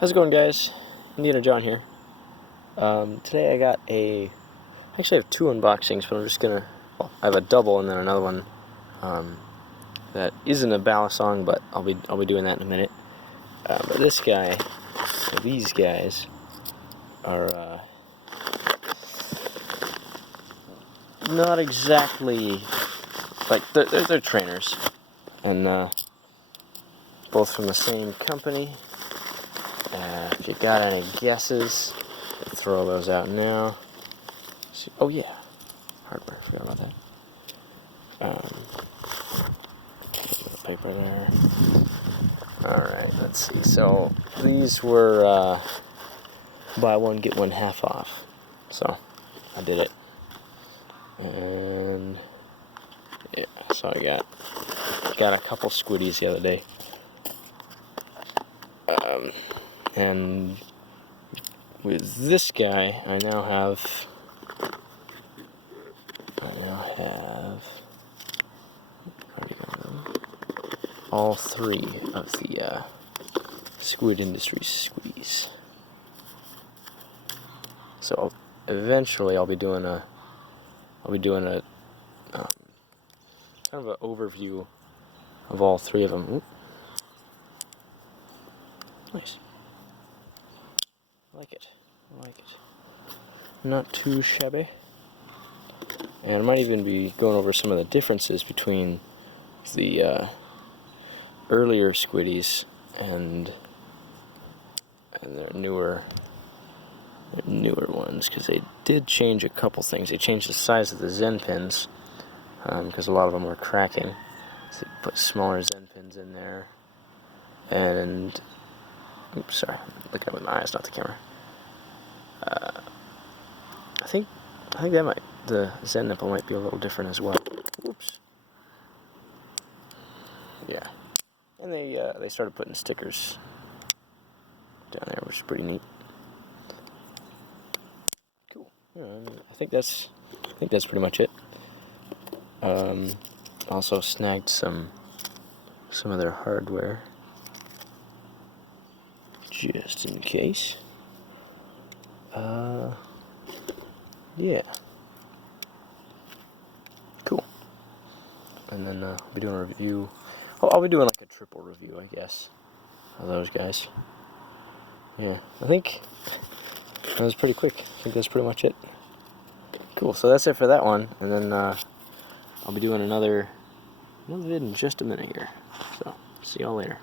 How's it going, guys? Indiana John here. Today I got actually I have two unboxings, but I'm just gonna, well, I have a double and then another one that isn't a Balisong, but I'll be doing that in a minute. But this guy, these guys, are not exactly, like, they're trainers, and both from the same company. If you got any guesses, throw those out now. So, oh yeah, hardware, forgot about that. Little paper there. Alright, let's see. So, these were buy one, get one half off. So, I did it. And, yeah, so I got a couple squiddies the other day. And with this guy, I now have all three of the Squid Industries squiddies. So eventually, I'll be doing a kind of an overview of all three of them. Ooh. Nice. I like it. Not too shabby. And I might even be going over some of the differences between the earlier squiddies and their newer ones, because they did change a couple things. They changed the size of the Zen pins, because a lot of them were cracking. So they put smaller Zen pins in there. And oops, sorry, I'm looking at it with my eyes, not the camera. I think the Zen nipple might be a little different as well. Oops. Yeah. And they started putting stickers down there, which is pretty neat. Cool. Yeah, I think that's pretty much it. Also snagged some of their hardware, just in case. Yeah. Cool. And then I'll be doing a review. I'll be doing like a triple review, I guess, of those guys. Yeah, I think that was pretty quick. I think that's pretty much it. Cool, so that's it for that one. And then I'll be doing another vid in just a minute here. So, see y'all later.